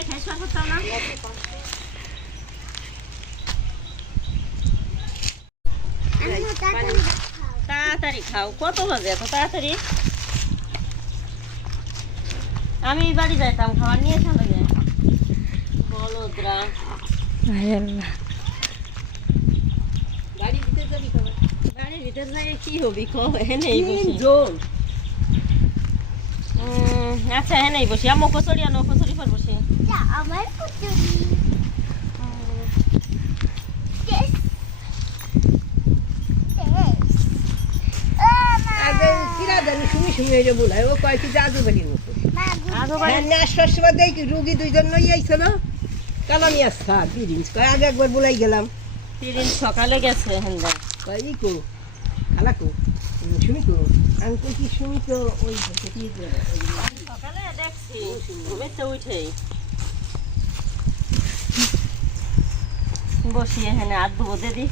যাই খেয়ে শোয়া না তাড়াতাড়ি খাও। কত বাজে এত তাড়াতাড়ি? আমি বাড়ি যাইতাম খাবার নিয়ে চলে যায় বলদরা বাড়ির ভিতর যাবি খাবার বাড়ির ভিতর যাই কি হবি কো বসি। উম, আচ্ছা হেনেই বসি। আমো কচুরি আনো কচুরি পর বসি। আমার কচুরি। হ্যাঁ না সবসময় দেখি রুগী দুইজন নই আইছিল কালামি আসা দুই দিন। আগে একবার বলাই গেলাম। সকালে গেছে হেন্দা। কয় ই কো খালা শুনি কো। আমি কি শুনি তো ওই সকালে দেখছি এখানে আর দুবো দিদি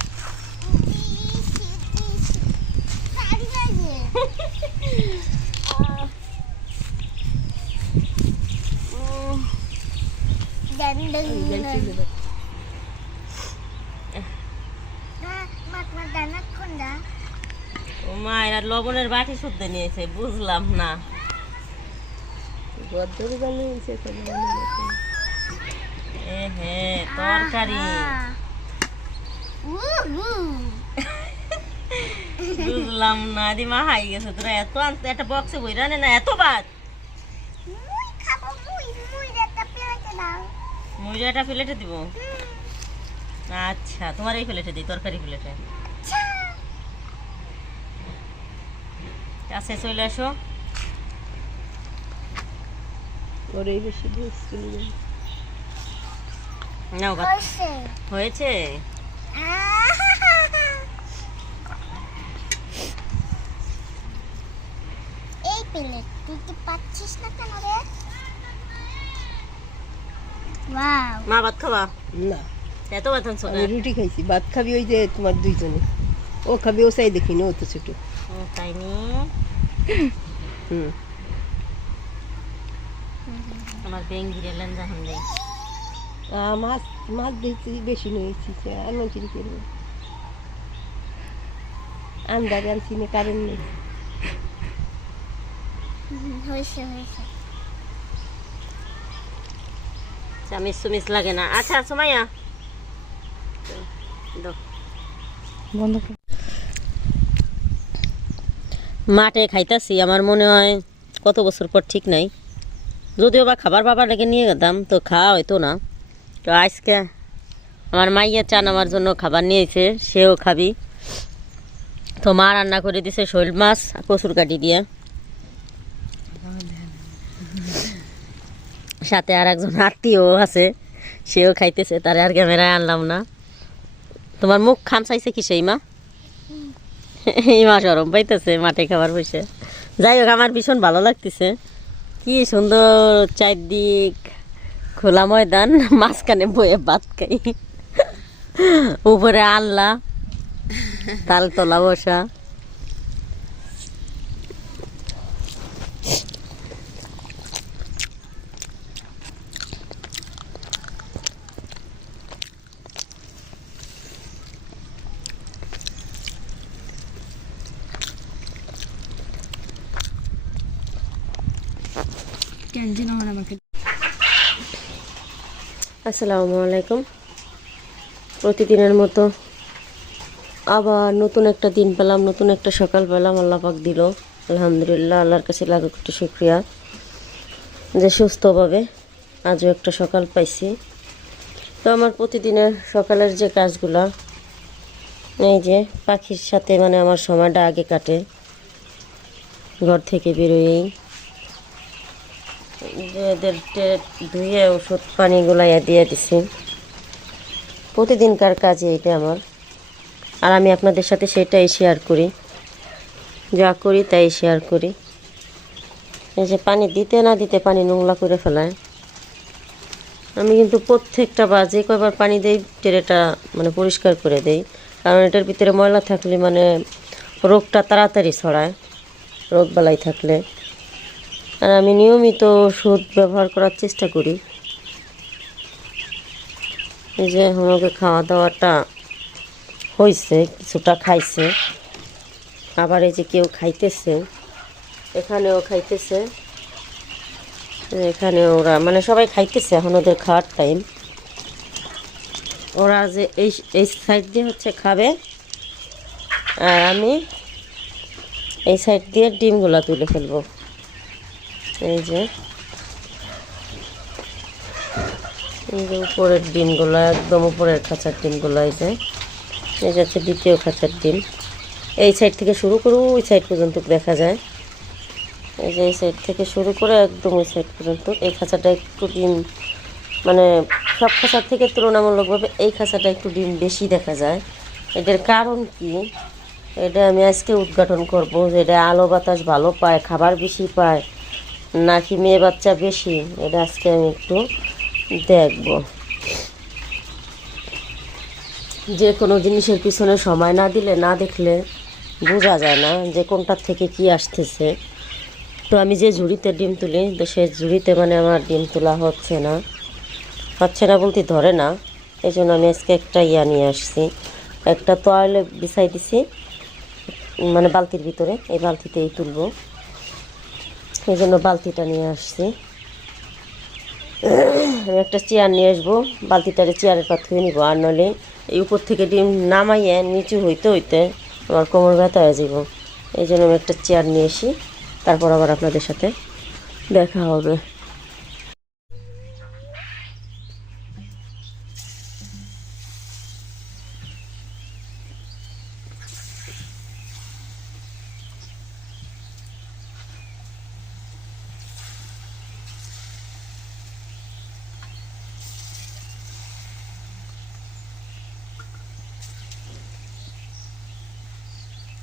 ও মা, এরা লবণের বাটি শুদ্ধ নিয়েছে, বুঝলাম না। গদ্দর জানি সে এ হে তরকারি। বুঝলাম না দিমা হাই গেছে তোরা এত আনতে একটা বক্সে বই রানে না এত বাদ। মুড়িটা প্লেটে দিব? আচ্ছা তোমার এই প্লেটে দিই তরকারি প্লেটে। কাছে চলে আসো। ওরে বেশি বুঝ চলে যাবে নাও ভাত হয়েছে। এই প্লেট তুই কি পাচ্ছিস না কেন রে? ওয়াও মা ভাত খাবা? না। এত ভাত আনছো আমি রুটি খাইছি ভাত খাবি ওই যে তোমার দুইজনে। ও খাবি ও চাই দেখিনি ও তো ছোট। তাই নি? হুম। আমার বেং ঘিরে লেন যখন দেই আহ, মাছ মাছ দিয়েছি বেশি নিয়েছি সে আর মঞ্চুরি করব আন্দারে আনছি না কারণ নেই। হয়েছে হয়েছে। চামিচ সুমিচ লাগে না। আচ্ছা সুমাইয়া। বন্ধ মাঠে খাইতাছি আমার মনে হয় কত বছর পর ঠিক নাই। যদিও বা খাবার বাবার লেগে নিয়ে গেতাম, তো খাওয়া হইতো না। তো আজকে আমার মাইয়া চান আমার জন্য খাবার নিয়েছে সেও খাবি। তো মা রান্না করে দিছে শৈল মাছ কচুর কাটি দিয়ে। সাথে আর একজন আত্মীয় আছে, সেও খাইতেছে, তারে আর ক্যামেরায় আনলাম না। তোমার মুখ খাম চাইছে কি সেই মা? এই মা সরম পাইতেছে, মাঠে খাবার বসে। যাই হোক, আমার ভীষণ ভালো লাগতেছে। কি সুন্দর চারদিক খোলা ময়দান মাঝখানে বয়ে ভাত খাই। উপরে আল্লাহ তালতলা বসা। আসসালামু আলাইকুম। প্রতিদিনের মতো আবার নতুন একটা দিন পেলাম, নতুন একটা সকাল পেলাম, আল্লাহ পাক দিল। আলহামদুলিল্লাহ, আল্লাহর কাছে লাগুক একটু শুক্রিয়া। যে সুস্থভাবে আজও একটা সকাল পাইছি। তো আমার প্রতিদিনের সকালের যে কাজগুলা, এই যে পাখির সাথে মানে আমার সময়টা আগে কাটে। ঘর থেকে বেরোয়েই। এদের ধুয়ে ওষুধ পানি গুলাইয়া দিয়ে দিছি। প্রতিদিনকার কাজে এটা আমার। আর আমি আপনাদের সাথে সেটাই শেয়ার করি। যা করি তাই শেয়ার করি। এই যে পানি দিতে না দিতে পানি নোংলা করে ফেলায়। আমি কিন্তু প্রত্যেকটা বাজে কয়বার পানি দেই টেরেটা মানে পরিষ্কার করে দেই। কারণ এটার ভিতরে ময়লা থাকলে মানে রোগটা তাড়াতাড়ি ছড়ায়, রোগ বালাই থাকলে। আর আমি নিয়মিত ওষুধ ব্যবহার করার চেষ্টা করি। এই যে আমাকে খাওয়া দাওয়াটা হয়েছে কিছুটা খাইছে। আবার এই যে কেউ খাইতেছে, এখানেও খাইতেছে। এখানে ওরা মানে সবাই খাইতেছে এখন ওদের খাওয়ার টাইম ওরা যে এই এই সাইড দিয়ে হচ্ছে খাবে, আর আমি এই সাইড দিয়ে ডিমগুলো তুলে ফেলব। এই যে। উপরের ডিমগুলো একদম উপরের খাঁচার ডিমগুলো এই যে। এই যে হচ্ছে দ্বিতীয় খাঁচার ডিম এই সাইড থেকে শুরু করে ওই সাইড পর্যন্ত দেখা যায়। এই যে এই সাইড থেকে শুরু করে একদম ওই সাইড পর্যন্ত। এই খাঁচাটা একটু ডিম মানে সব খাঁচার থেকে তুলনামূলকভাবে এই খাঁচাটা একটু ডিম বেশি দেখা যায়। এটার কারণ কি? এটা আমি আজকে উদ্ঘাটন করব যে এটা আলো বাতাস ভালো পায়, খাবার বেশি পায়। নাকি মেয়ে বাচ্চা বেশি? এটা আজকে আমি একটু দেখব। যে কোনো জিনিসের পিছনে সময় না দিলে, না দেখলে বোঝা যায় না যে কোনটার থেকে কি আসতেছে। তো আমি যে ঝুড়িতে ডিম তুলি, তো সেই ঝুড়িতে মানে আমার ডিম তোলা হচ্ছে না। হচ্ছে না বলতে ধরে না। এই জন্য আমি আজকে একটা ইয়া নিয়ে আসছি। একটা তোয়ালে বিছাই দিছি মানে বালতির ভিতরে, এই বালতিতেই তুলবো। এই জন্য বালতিটা নিয়ে আসছি। আমি একটা চেয়ার নিয়ে আসব। বালতিটারে চেয়ারের পাত থেকে নিবো। আর নলে এই উপর থেকে ডিম নামাইয়ে নিচু হইতে হইতে আমার কোমর ব্যথা হয়ে যাব এই জন্য আমি একটা চেয়ার নিয়ে আসি। তারপর আবার আপনাদের সাথে দেখা হবে।